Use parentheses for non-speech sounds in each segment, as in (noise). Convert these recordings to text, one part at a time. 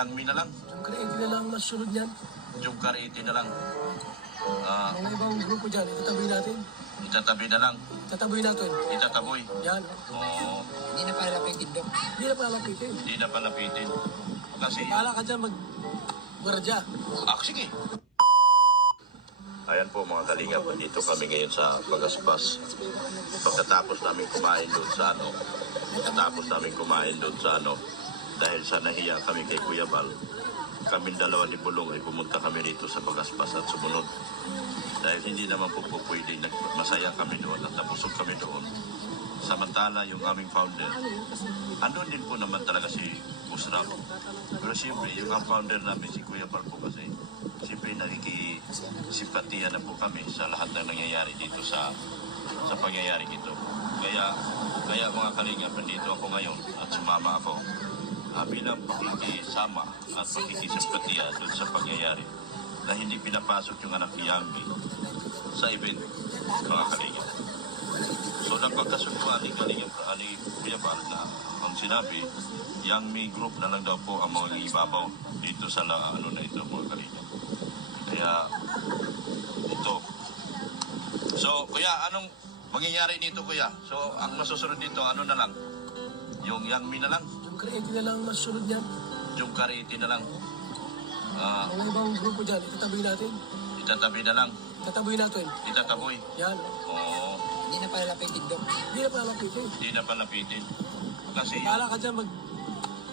Yang Mi na lang. Yung creative na lang mas sunod niyan. Yung Kariti na lang. Ah, Mga ibang grupo dyan, itataboy natin. itatabi na lang. Tataboy natin. Itataboy. Yan. Oo, Hindi na pala lapitin dok. Hindi na palapitin. hindi na palapitin. Kasi, Bahala ka dyan mag... Gwardiya. ah, sige. Ayan po mga kalingap, dito kami ngayon sa Pagaspas. Pagkatapos namin kumain doon sa ano, pagkatapos namin kumain doon sa ano, dahil sa nahiya kami kay Kuya Bal, kami dalawa ni Bulong ay pumunta kami rito sa Pagaspas at sumunod. Dahil hindi naman po po pwede, masaya kami doon at napusog kami doon. Samantala yung aming founder, andun din po naman talaga si Musrap. Pero siyempre, yung ang founder namin, si Kuya Bal po kasi, siyempre nakikisimpatiya na po kami sa lahat ng nangyayari dito sa sa pangyayari ito. Kaya, kaya mga kalingap, nandito ako ngayon at sumama ako ah, bilang pakikisama at pakikisimpatiya doon sa pangyayari na hindi pinapasok yung anak ni Yami sa event, mga kalingap. So nagpagkasunduan ni Kalingap ani Kuya Bal na ang sinabi, yang may group na lang daw po ang mga ibabaw dito sa la, ano na ito mga Kalingap. Kaya ito. So Kuya, anong mangyayari dito Kuya? So ang masusunod dito, ano na lang? Yung yang mi na lang? Creative na lang mas sunod niyan. Yung kariti na lang? Ah, Mga ibang grupo dyan, itataboy natin. itatabi na lang? Tataboy natin. Itataboy? Yan. Oo, Hindi na pala lapitin dok. Hindi na palapitin. hindi na palapitin. Kasi, Bahala ka dyan mag...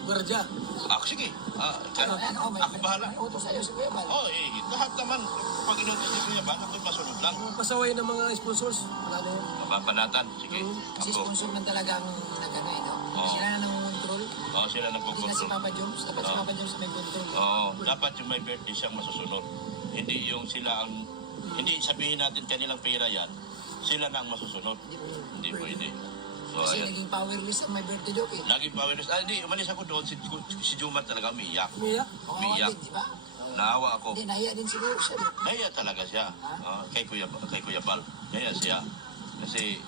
Gwardiya. ah, sige. Ah, Ano, ano, may, ako bahala. may utos sa'yo si Kuya Bal. Oh, eh, lahat naman, pag inutos ni Kuya Bal, ako'y masunod lang. Pasaway ng mga sponsors, wala na yan. Mapapanatan, sige. Kasi Ako. sponsor man talaga ang nagano eh, no? Oo. Sila na nangongontrol. Oo, sila Hindi na si. Papa Jones. Dapat si. Papa Jones may control. Oo, dapat yung may birthday siyang masusunod. Hindi yung sila ang, hindi sabihin natin kanilang pera yan, sila na ang masusunod. Hindi pwede. So, Kasi ayan. naging powerless ang may birthday joke eh. Lagi powerless. Ah, hindi, umalis ako doon. Si, si Jumar talaga umiyak. Umiyak. Oo, Umiyak. din, di ba? Naawa ako. Hindi, nahiya din siguro siya. Naya talaga siya. Ah, kay Kuya kay Kuya Bal. Naya siya. Kasi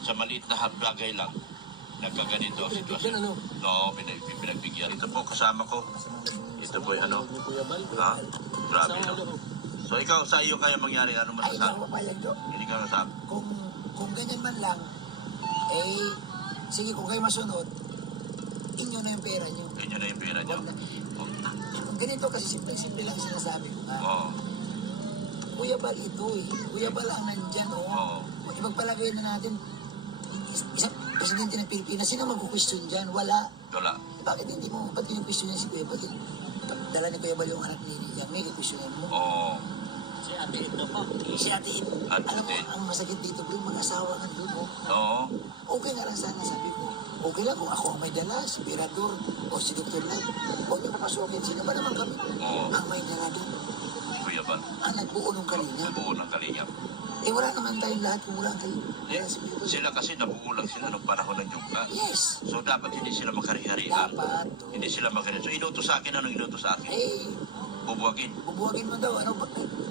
sa maliit na bagay lang nagkaganito ang sitwasyon. Ano? No, pinag pinagbigyan. Ito po kasama ko. Ito po yung ano. Ha? Grabe no. So ikaw sa iyo kaya mangyari ano Ay, masasabi? ako papayag dok. Hindi ka masasabi. Kung, kung ganyan man lang, eh, sige, kung kayo masunod, inyo na yung pera nyo. Ganyan na yung pera. Wag na. Ah, Ganito kasi simple-simple lang sinasabi ko nga. Oo. Kuya Bal ito eh. Kuya Bal ang nandyan oh. Oo. Ipagpalagay na natin, isang presidente ng Pilipinas, sino magkukwestiyon dyan? Wala. Wala. Bakit hindi mo, ba't yung question si Kuya Bal? Dala ni Kuya Bal yung anak ni Yang May, kukwestiyonin mo. Oo. Si Ate Ito pa. Si Ate Ito. Ate Alam mo, ang masakit dito, bro, mag-asawa ka doon, oh. Oo. Okay nga lang sana sabi ko. Okay lang kung ako ang may dala, si Pirador o si Dr. Lang. Huwag niyo papasukin. Sino ba naman kami? Oo. Ang may dala doon. Kuya Bal. Ang nagbuo ng kalinga. Buo ng kalingap. Eh wala naman tayong lahat kung wala kayo. Eh, Wala Kuya Bal. sila kasi nabuo lang sila nung panahon ng Jungka. Yes. So dapat hindi sila magkari-harian. Dapat. Hindi sila magkari. So inutos sa akin, anong inutos sa akin? Eh, Bubuwagin. bubuwagin mo daw. Ano ba?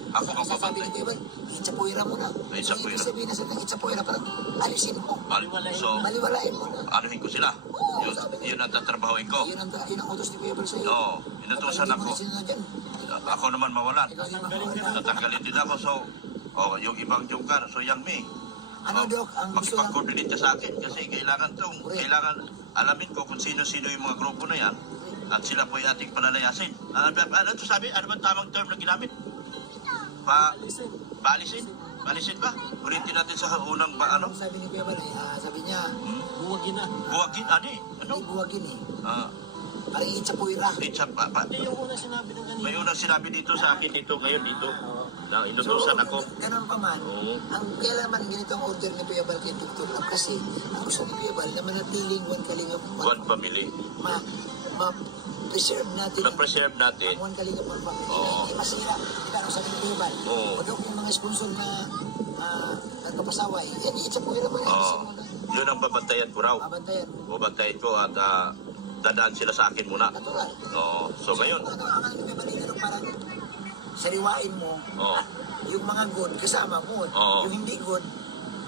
Ako ang sasabi babantay. ni itsapuira mo na. Itsapuira. So, ibig sabihin na sa itsapuira, parang alisin mo. Al- so, Baliwalain mo na. anuhin ko sila. Yun, yun ang tatrabahoin ko. Yun ang, yun ang utos ni Kuya Bal sa'yo. Oo, mo ako. Ako naman mawalan. Tatanggalin din ako. So, oh, yung ibang jungkar, so yang me. Ano, Doc, ang gusto. Makipag-coordinate ka sa akin kasi kailangan tong, kailangan alamin ko kung sino-sino yung mga grupo na yan at sila po yung ating palalayasin. Ano, ano to sabi? Ano ba tamang term na ginamit? Pa, Listen. paalisin? Paalisin ba? Ulitin natin sa unang ba, ano? Sabi ni Kuya Bal, eh, ah, sabi niya, Hmm? Buwagin na. Buwagin, ani? Ano? hindi buwagin eh. Ah, Parang itsapuira. it's a, pa, pa, Hindi yung una sinabi ng ganito. may unang sinabi dito sa akin dito, ngayon dito. Na inutusan ako. ganun pa man, Oo. ang kailangan ganito ang order ni Kuya Bal kay Dr. Lab kasi ang gusto ni Kuya Bal na manatiling one kalingap One family. ma, ma preserve natin Na-preserve natin. ang one kalingap one family. Oo. Hindi masira. Di ba ang sabi ni Kuya Bal? Oo. Huwag yung mga sponsor na uh, nagpapasaway. Yan, itsapuira mo na. Oo. alisin mo na. Yun ang babantayan ko raw. Babantayan. Babantayan ko at ah, dadaan sila sa akin muna. Natural. Oo. So ngayon, Ano ang ano? Ano parang sariwain mo Oo. at yung mga good kasama mo. Oo. Yung hindi good,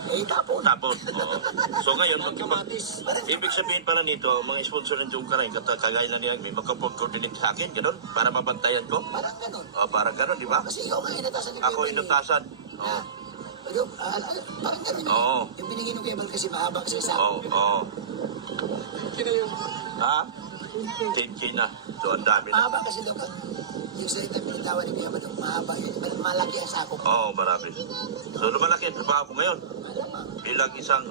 Eh, tapon. Tapos, (laughs) oo. So ngayon, magkipag... Kamatis. Ibig sabihin pala nito, mga sponsor ng Jungkaray, kata- kagaya na niya, may magkapag-coordinate sa akin, ganun, para mabantayan ko. Parang ganun. O, parang ganun, di ba? Kasi ikaw nga inatasan ni Ako eh. inutasan. Oo. pero, ah, ah, parang ganun. eh. Oo. Yung binigay ng Bal kasi mahaba kasi sa Oo, oo. Kaya yung Ha? 10K na. So, ang dami na. Mahaba kasi daw ang yung salita binitawan ni Kuya Bal, mahaba yun. Mal- Malaki ang sakop. Oo, marami. So, lumalaki ang trabaho ko ngayon. Malamang. Bilang isang.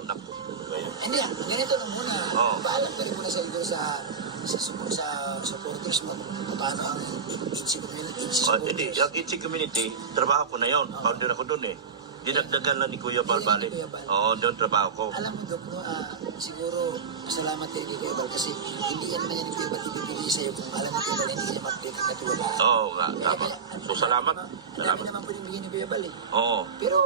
Hindi ah, ganito lang muna. Oo. Paalam ka rin muna sa iyo sa sa sa supporters mo paano ang itchy community, itchy O, hindi, yung Itchy Community, trabaho ko na yon. Founder ako doon eh. Dinagdagan lang ni Kuya Balbali. Oo, doon trabaho ko. Alam mo, Dok, no, ah, siguro salamat din ni Kuya Bal kasi hindi ka naman yan ni Kuya Bal ibibigay sa iyo kung alam ni Kuya Bal hindi niya mag-break ang katiwala. Oo nga, tama. So, salamat. Ang dami Salamat. naman pwedeng bigyan ni Kuya Bal eh. Oo. Pero,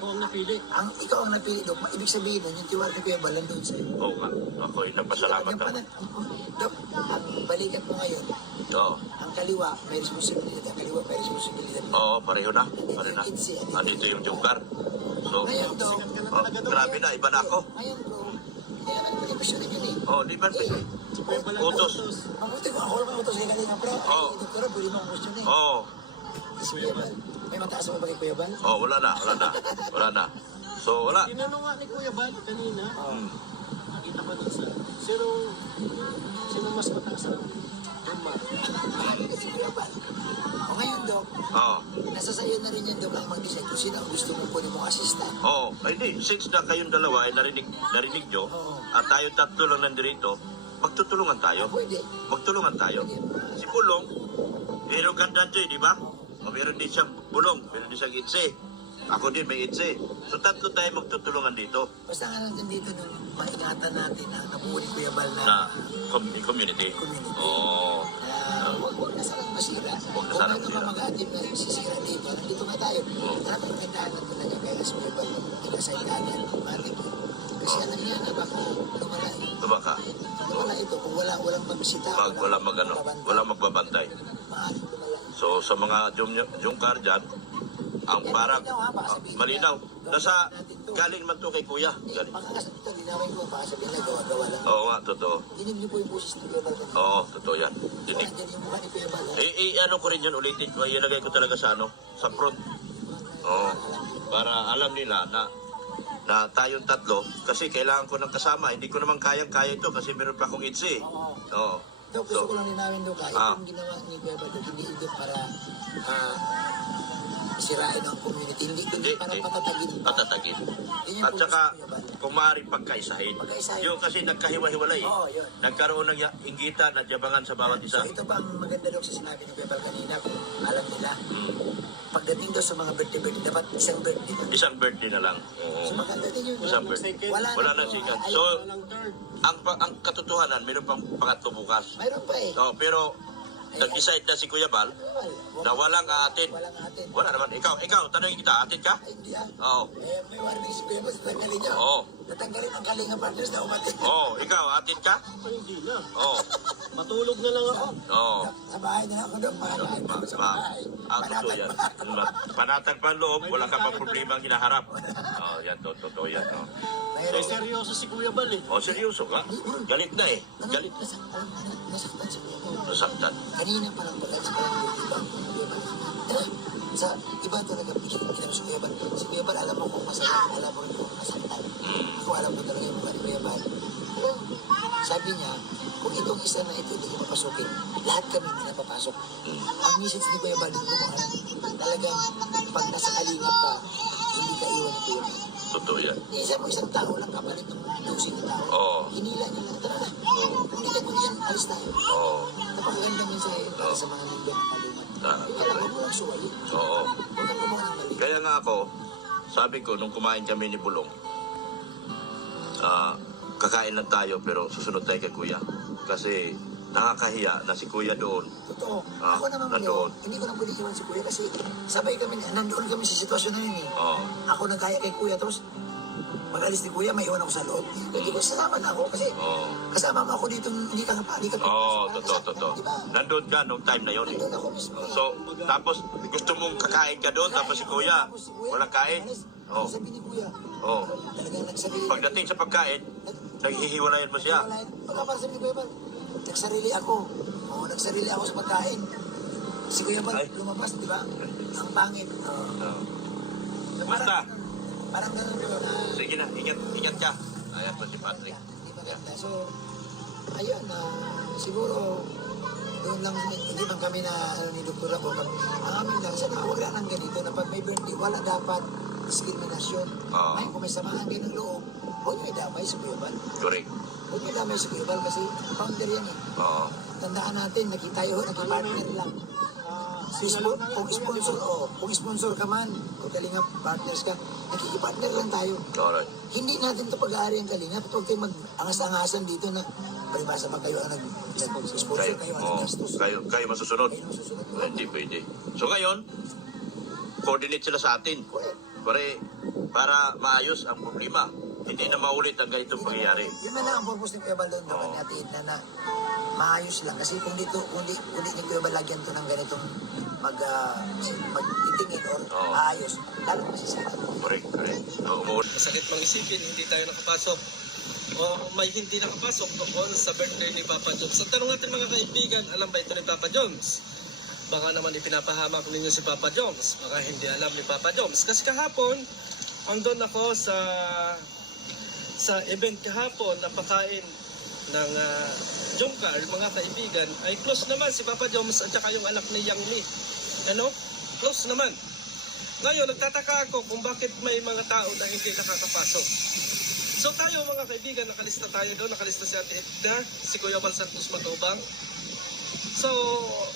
ikaw ang napili. ang ikaw ang napili, Dok, ibig sabihin nun, yung tiwala ni Kuya Bal nandun sa iyo. Oo nga. Ako ay nagpasalamat Yung ako. panan- Dok, ang balikat mo ngayon, Oo. ang kaliwa may responsibilidad, ang kaliwa may responsibilidad. Oo, pareho na. Pareho na. Andito yung Jungkar. So, Ngayon, Dok, na oh, doon. grabe na. Iba na ako. Ngayon, bro, hindi naman pag-impresyonin yun eh. Oo, di ba? Ang Utos. Mabuti ko, ako lang utos kay kanina, bro. Oo. Ay, doktora, pwede mo ang question eh. Oo. Si Kuya Bal. May mataas mo ba kay Kuya Bal? Oo, wala na. Wala na. Wala na. So, wala. Tinanong nga ni Kuya Bal kanina, Hmm. nakita ko dun sa, sino, sino mas mataas ang? Sabi si Kuya Bal. O ngayon, Dok, Oo. nasa sayo na rin yan, Dok, ang mag-decide kung sino ang gusto mo pwede mong assistant. Oo. Ay, hindi. Since na kayong dalawa ay narinig, narinig nyo, Oo. at tayo tatlo lang nandirito, magtutulungan tayo. Pwede. Magtulungan tayo. Si Pulong, meron ganda di ba? O meron din siyang bulong, meron din siyang itse. Ako din may itse. So tatlo tayo magtutulungan dito Basta nga lang dito nung maingatan natin ang nabuo ni Kuya Bal na, na com- community. Community. Oo. na huwag huwag na sanang masira. Huwag na ano masira. mag-atip na sisira dito, nandito nga tayo. Oo. Dapat magandaan na talaga kaya si Kuya Bal nag-assign ka agad. Matik. Kasi Oo. alam niya na baka lumala. Diba ka? Lumala ito. Kung wala, walang magbisita. Pag wala magano, wala magbabantay. Lumala. So sa mga jungkar dyan, ang parang ah, sabihin malinaw. nila, Nasa galing man to kay kuya. Eh, Galing. Oo nga, totoo. Dinig niyo po yung boses ni Kuya Bal. kanina. Oo, totoo yan. Dinig. Eh, eh, ano ko rin yun ulitin. Ay, ilagay ko talaga sa ano, sa front. Oo. Para alam nila na na tayong tatlo kasi kailangan ko ng kasama. Hindi ko naman kayang-kaya ito kasi meron pa akong itse. Oo. Dok, gusto ko lang linawin doon kahit Ah. yung ginawa ni Bal, Dok, hindi ito para ah, sirain ang community. Hindi Hindi, ito para hindi. patatagin pa. Patatagin. Yun At saka, kung maaaring pagkaisahin. Pagkaisahin. Yung kasi nagkahiwa-hiwalay. eh. Oo, yun. Nagkaroon ng inggitan at yabangan sa bawat isa. So ito pa ang maganda daw sa sinabi ni Bal kanina kung alam nila. Mm. Pagdating daw sa mga birthday-birthday, dapat isang birthday. lang. Isang birthday na lang. So Oo. maganda din yun. Isang birthday. second, Wala, Wala na na to. sikat. Ay- So, ang, pa- ang katotohanan, meron pang pangatlo bukas. mayroon pa eh. Oo, pero nag-decide na si Kuya Bal na walang aatin. Walang atin. Wala naman. Ikaw, ikaw, tanongin kita, atin ka? Ay, hindi ah. Oo. Eh, may warning si Bal sa tanggalin niya. Oo. Natanggalin ang kalinga partners na umatin. Oo, ikaw, atin ka? Ay, hindi na. Oo. Matulog na lang ako. Oo. Sa bahay na ako doon. Ma, ako sa bahay. ang totoo yan. Panatag pa ang loob, wala ka pang problema ang hinaharap. Oo, yan, to- totoo yan. Oh. Eh, Mayroon. seryoso si Kuya Bal eh. Oh, seryoso ka? Galit na eh. Galit. nasaktan, nasaktan si Kuya Bal. Nasaktan. Kanina pa lang pala sa parang di Eh, Sa iba talaga, kita si Kuya Bal. Si Kuya Bal, alam mo kung masakit, alam mo rin kung nasaktan. Ako alam ko talaga yung mukha ni Kuya Bal. Pero sabi niya, kung itong isa na ito hindi ko papasukin, lahat kami hindi na papasok. Ang message ni Kuya Bal, dito ano, talagang pag nasa kalingap ka, hindi ka iwan ni Kuya. Totoo yan. Isa mo isang tao lang kapalit ng dosin na tao. Oo. Hinila niya lang, tara na. Hindi ka kundi yan, alis tayo. Oo. Napakaganda mensahe para sa mga member ng kalingap. Ah. Oo. Kaya nga ako, sabi ko, nung kumain kami ni Bulong, ah, kakain lang tayo pero susunod tayo kay Kuya. Kasi nakakahiya na si Kuya doon. Totoo. Ah, ako naman nandoon. ngayon, hindi ko na pwede iwan si Kuya kasi sabay kami, nandoon kami sa sitwasyon na yun eh. Oo. Ako nagkaya kay Kuya, tapos mag-alis ni Kuya, may iwan ako sa loob. Hindi ko sasama na ako kasi Oo. kasama mo ako dito, hindi ka kapali ka. Oo, totoo, totoo. Di ba? Nandun ka nung time na yon eh. Nandun ako mismo. So, tapos gusto mong kakain ka doon, tapos si Kuya, walang kain. Oh. Sabi ni Kuya, Oh. talagang. Pagdating sa pagkain, naghihiwalayan mo siya. Wala, para sabi ni Kuya Bal, nagsarili ako. Oo, nagsarili ako sa pagkain. Si Kuya Bal, Ay. lumabas, di ba? Ang pangit. Oo. Oh. So, Basta. Parang ganun po na Sige na, ingat, ingat ka. Ayan po si Patrick. hindi maganda. So, ayun, na siguro, doon lang, hindi man kami na, ano ni. Rabo, kami, ang amin lang, sana wala nang ganito, na pag may birthday, wala dapat diskriminasyon. Oo. Ngayon, kung may samahan kayo ng loob, huwag nyo idamay sa Kuya Bal. Correct. Huwag nyo idamay sa Kuya Bal kasi founder yan eh. Oo. Tandaan natin, nakita yun, naging partner lang. Si spo- kung sponsor, oh, kung sponsor ka man, o kalinga partners ka, nakikipartner lang tayo. Alright. Hindi natin ito pag-aari ang kalinga, huwag tayo mag-angas-angasan dito na palibasa ba kayo ang nag-sponsor, Kayo, kayo ang oh, nag-gastos. kayo, kayo masusunod. Kayo ang susunod. Eh, Hindi pwede. So ngayon, coordinate sila sa atin. Correct. Pare, para maayos ang problema. Hindi na maulit ang ganitong pangyayari. Yun na lang ang purpose ni Kuya Bal doon doon Oo. natin na, na maayos lang. Kasi kung dito, kung di, kung di ni Kuya Bal lagyan to ng ganitong mag, uh, magtitingin or Oo. maayos, lalo masisira. Correct, correct. So, umuwi. Masakit mang isipin, hindi tayo nakapasok. O may hindi nakapasok doon sa birthday ni Papa Jones. Sa tanong natin mga kaibigan, alam ba ito ni Papa Jones? Baka naman ipinapahamak ninyo si Papa Jones. Baka hindi alam ni Papa Jones. Kasi kahapon, andun ako sa sa event kahapon na pakain ng uh, Jomcar, mga kaibigan, ay close naman si Papa Jones at saka yung anak ni Yang Mi. Ano? Close naman. Ngayon, nagtataka ako kung bakit may mga tao na hindi nakakapasok. So tayo mga kaibigan, nakalista tayo doon, nakalista si Ate Edna, si Kuya Bal Santos Matubang. So,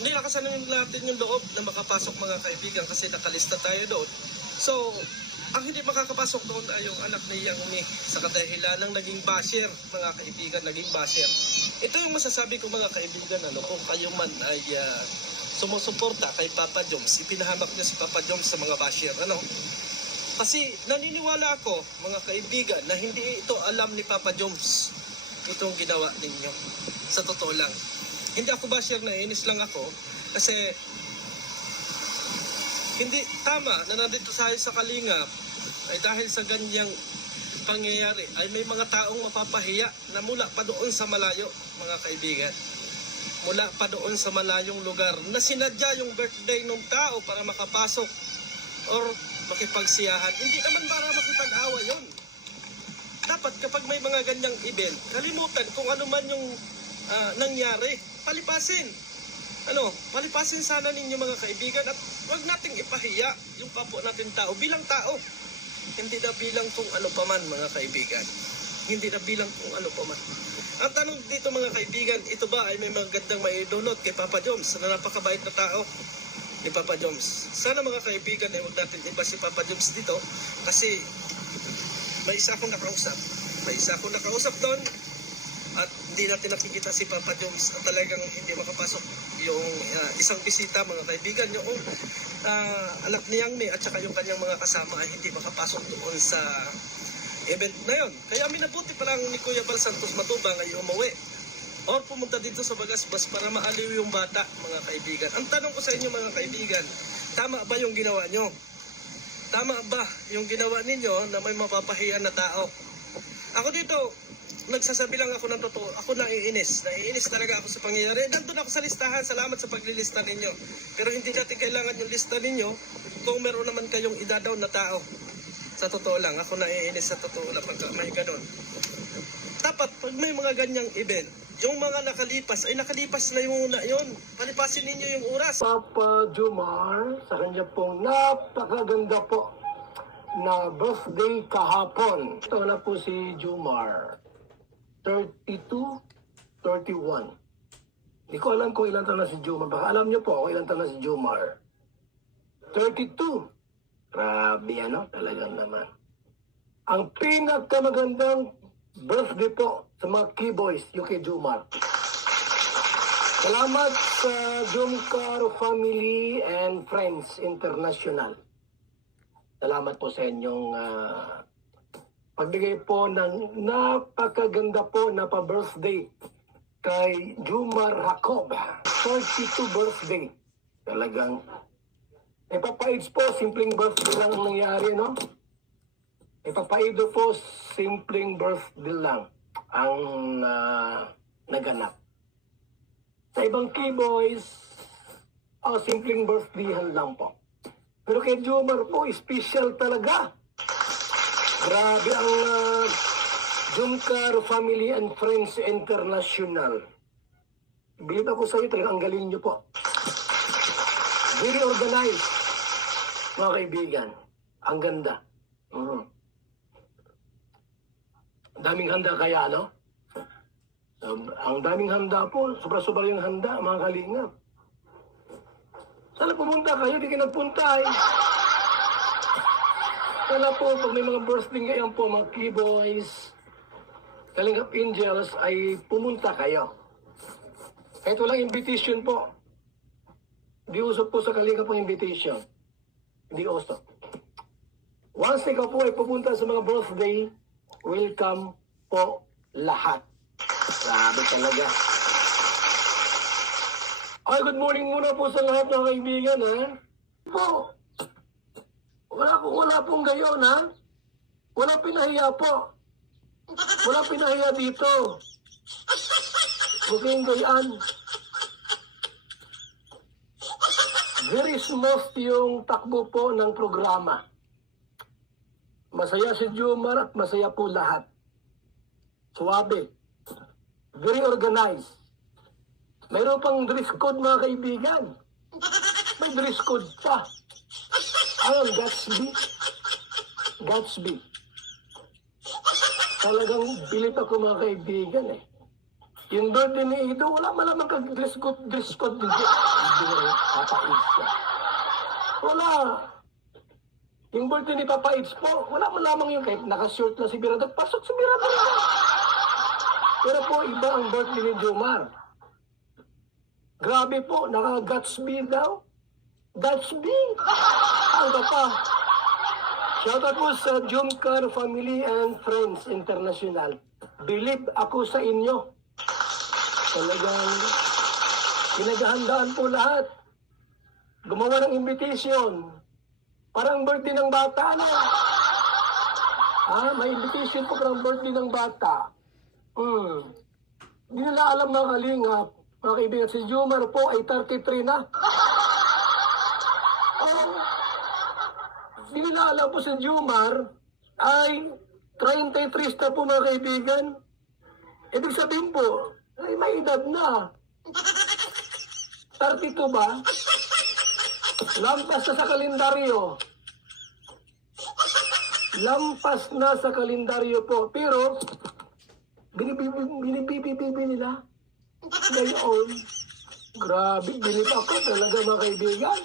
nilakasan natin yung loob na makapasok mga kaibigan kasi nakalista tayo doon. So, ang hindi makakapasok doon ay yung anak ni Yang Mi sa kadahilan ng naging basher, mga kaibigan, naging basher. Ito yung masasabi ko mga kaibigan, ano, kung kayo man ay ah, sumusuporta kay Papa Joms, ipinahamak niya si Papa Joms sa mga basher, ano. Kasi naniniwala ako, mga kaibigan, na hindi ito alam ni Papa Joms itong ginawa ninyo. Sa totoo lang. Hindi ako basher na inis lang ako kasi hindi tama na nandito tayo sa Kalingap ay dahil sa ganyang pangyayari ay may mga taong mapapahiya na mula pa doon sa malayo, mga kaibigan. Mula pa doon sa malayong lugar na sinadya yung birthday ng tao para makapasok or makipagsiyahan. Hindi naman para makipag-awa yon. Dapat kapag may mga ganyang event, kalimutan kung ano man yung ah, nangyari. Palipasin. Ano, palipasin sana ninyo mga kaibigan at wag nating ipahiya yung kapwa natin tao bilang tao. Hindi na bilang kung ano paman mga kaibigan. Hindi na bilang kung ano paman. Ang tanong dito mga kaibigan, ito ba ay may magandang maidunot kay Papa Joms na napakabait na tao ni Papa Joms. Sana mga kaibigan ay huwag natin iba si Papa Joms dito kasi may isa akong nakausap. May isa akong nakausap doon hindi natin nakikita si Papa Jones na talagang hindi makapasok yung ah, isang bisita mga kaibigan yung ah, anak ni Yang Mi at saka yung kanyang mga kasama ay hindi makapasok doon sa event na yon. Kaya minabuti pa lang ni Kuya Bal Santos Matubang ay umuwi or pumunta dito sa Bagasbas para maaliw yung bata mga kaibigan. Ang tanong ko sa inyo mga kaibigan, tama ba yung ginawa nyo? Tama ba yung ginawa ninyo na may mapapahiyan na tao? Ako dito, nagsasabi lang ako ng totoo. Ako naiinis. Naiinis talaga ako sa pangyayari. Nandun ako sa listahan. Salamat sa paglilista ninyo. Pero hindi natin kailangan yung lista ninyo kung meron naman kayong idadaw na tao. Sa totoo lang, ako naiinis sa totoo lang pagka may ganun. Dapat pag may mga ganyang event, yung mga nakalipas ay nakalipas na yung una yun. Palipasin ninyo yung oras. Papa Jumar sa kanya pong napakaganda po na birthday kahapon. Ito na po si Jumar. 32, 31. Hindi ko alam kung ilan taon na si Jumar. Baka alam niyo po kung ilan taon na si Jumar. 32. Grabe ano, talagang naman. Ang pinakamagandang birthday po sa mga keyboys, yung kay Jumar. Salamat sa Jumcar Family and Friends International. Salamat po sa inyong ah, pagbigay po ng napakaganda po na pa-birthday kay Jumar Jacob. 42 birthday. Talagang eh, Papa Eds po, simpleng birthday lang ang nangyari, no? Ipapaido po, simpleng birthday lang ang ah, naganap. Sa ibang keyboys, oh, simpleng birthday lang po. Pero kay Jomar po, special talaga. Grabe ang uh, Jumcar Family and Friends International. Bilib ako sa iyo, talagang ang galing niyo po. Very organized, mga kaibigan. Ang ganda. Ang daming handa kaya, no? Um, ang daming handa po, sobra-sobra yung handa, mga kalingap. Sana pumunta kayo, di kayo nagpunta eh. Sana po, pag may mga birthday ngayon po, mga keyboys, Kalingap Angels, ay pumunta kayo. Kahit walang invitation po. Hindi usok po sa Kalingap ang invitation. Hindi usok. Once ikaw po ay pupunta sa mga birthday, welcome po lahat. Grabe talaga. Ay, good morning muna po sa lahat ng kaibigan, ha? Po, wala, po, wala pong gayon, ha? Wala pinahiya po. Wala pinahiya dito. Huwag kayong gayaan. Very smooth yung takbo po ng programa. Masaya si Jumar at masaya po lahat. Suwabe. Very organized. Mayroon pang dress code mga kaibigan. May dress code pa. Ayun, Gatsby. Gatsby. Talagang bilip ako mga kaibigan eh. Yung birthday ni Ido, wala malamang kag dress code, dress code. Hindi na Papa Ids na. Wala. Yung birthday ni Papa Ids po, wala malamang yung kahit nakashort na si Birador, pasok si Birador na. Pero po, iba ang birthday ni Jomar. Grabe po, naka-Gatsby daw. Gatsby! Ang pa. Shoutout po sa Jumcar Family and Friends International. Believe ako sa inyo. Talagang pinaghahandaan po lahat. Gumawa ng invitation. Parang birthday ng bata, ano? Ah, may invitation po parang birthday ng bata. Hmm. Hindi nila alam mga kalingap. Mga kaibigan, si Jumar po ay 33 na. Alam po si Jumar ay 33 na po mga kaibigan. Ibig sabihin po, ay may edad na. 32 ba? Lampas na sa kalendaryo. Lampas na sa kalendaryo po. Pero, binibibi, binibibibi nila. Ngayon, grabe, bilip ako talaga mga kaibigan.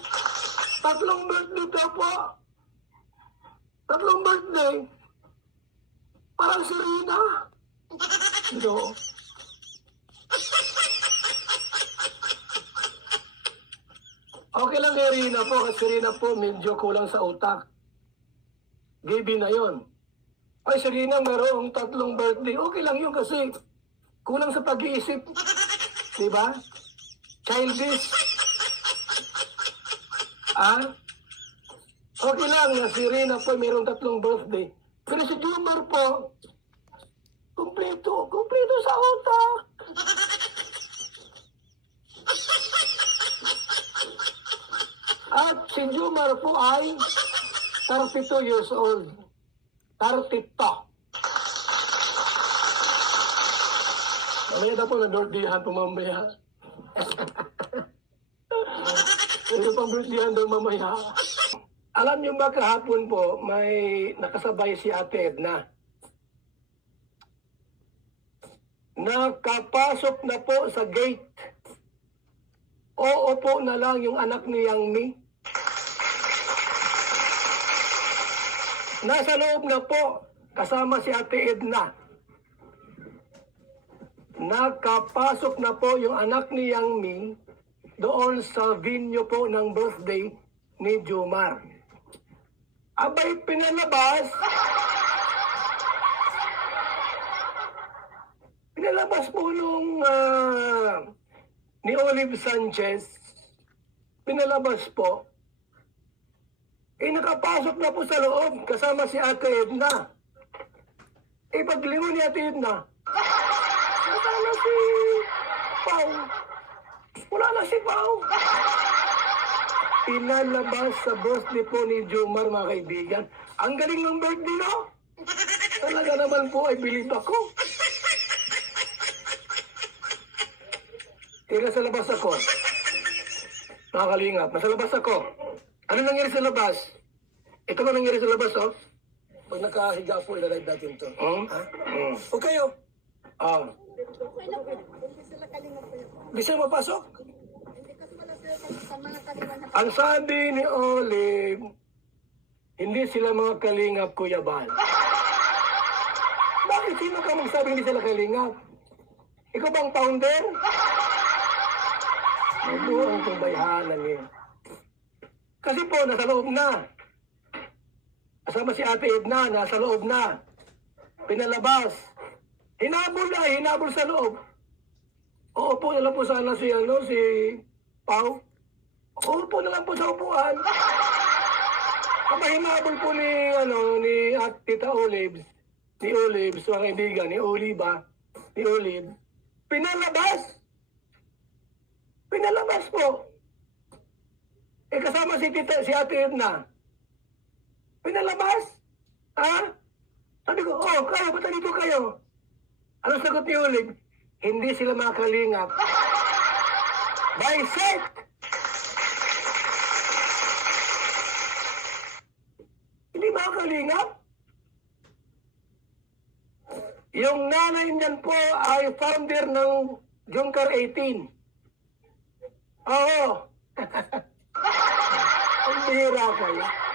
Tatlong birthday daw po. Tatlong birthday. Parang si Rina. No. Okay lang kay Rina po kasi Rina po medyo kulang sa utak. Gaby na yon. Ay, si Rina mayroong tatlong birthday. Okay lang yun kasi kulang sa pag-iisip. Di ba? Childish. Ah? Okay lang na si Rina po mayroong tatlong birthday. Pero si Jumar po, kumpleto, kumpleto sa utak. At si Jumar po ay 32 years old. 32. Mamaya na po na birthdayhan po mamaya. (laughs) Ito pang birthdayhan daw mamaya. Alam niyo ba kahapon po, may nakasabay si Ate Edna. Nakapasok na po sa gate. Oo po na lang yung anak ni Yang Mi. Nasa loob na po, kasama si Ate Edna. Nakapasok na po yung anak ni Yang Mi doon sa venue po ng birthday ni Jomar. Abay, pinalabas. Pinalabas po nung ah, ni Olive Sanchez. Pinalabas po. Eh, nakapasok na po sa loob kasama si Ate Edna. Eh, paglingon ni Ate Edna, wala na si Pau. Wala na si Pau. Pinalabas sa birthday po ni Jomar, mga kaibigan. Ang galing ng birthday, no? Talaga naman po ay bilib ako. Tira sa labas ako. Nakakalingap. Nasa labas ako. Ano nangyari sa labas? Ito ba nangyari sa labas, oh? Pag nakahiga po, ilalive natin to. Hmm? Ha? Hmm. O kayo, Ah. Di sila mapasok? Ang sabi ni Olive, hindi sila mga kalingap, Kuya Bal. Bakit sino ka magsabi hindi sila kalingap? Ikaw bang founder? Ito ang tumbayhanan niya. Kasi po, nasa loob na. Kasama si Ate Edna, nasa loob na. Pinalabas. Hinabol na, hinabol sa loob. Uupo na lang po sana si, ano, si Pau. Uupo na lang po sa upuan. (laughs) Aba, hinabol po ni, ano, ni at Tita Olives, ni Olives, mga kaibigan, ni Oliva, ni Olive, pinalabas. Pinalabas po. Eh, kasama si Tita, si Ate Edna. Pinalabas? Ha? Sabi ko, oh, kayo, ba't nandito kayo? Ano sagot ni Olive? Hindi sila makalingap. Bisect! Hindi makalingap? Yung nanay niyan po ay founder ng Junker 18. Oo. (laughs) Ang bihira kayo.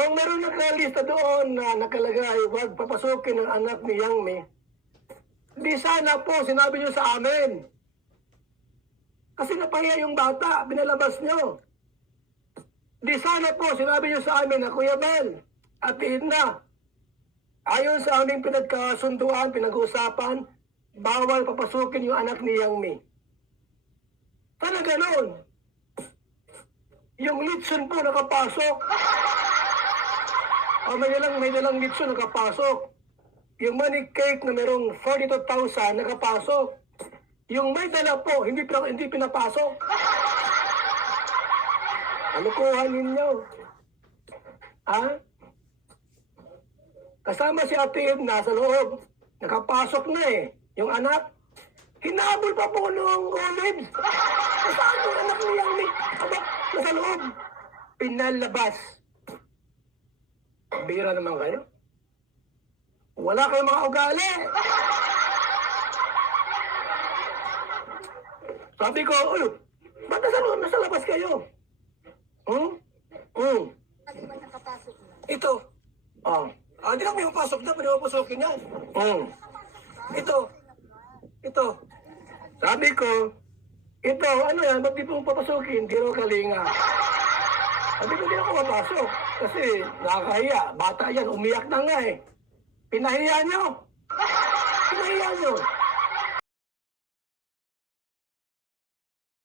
Kung meron nakalista doon na nakalagay, huwag papasukin ng anak ni Yang Mi, di sana po sinabi niyo sa amin. Kasi napahiya yung bata, binalabas niyo. Di sana po sinabi niyo sa amin na Kuya Bel, at na, ayon sa aming pinagkasunduan, pinag-uusapan, bawal papasukin yung anak ni Yang Mi. Sana ganun. Yung litson po nakapasok. O may dalang, may dalang litson nakapasok. Yung money cake na merong 42,000 nakapasok. Yung may dala po, hindi, hindi pinapasok. Ano kuha ninyo? Ha? Kasama si Ate Edna sa loob. Nakapasok na eh. Yung anak, hinabol pa po noong olives. Kasama yung anak ni Yami. Aba, nasa loob. Pinalabas. Bira naman kayo. Wala kayong mga ugali. Sabi ko, uy, ba't nasa, nasa labas kayo? Hmm? Hmm. Ito. Ah. Ah, di na may mapasok na, pwede mapasokin yan. Hmm. Ito. Ito. Sabi ko, ito, ano yan, ba't di po papasukin? Di raw kalinga. Sabi ko, di ako mapasok. Kasi nakakahiya. Bata yan, umiyak na nga eh. Pinahiya nyo. Pinahiya nyo.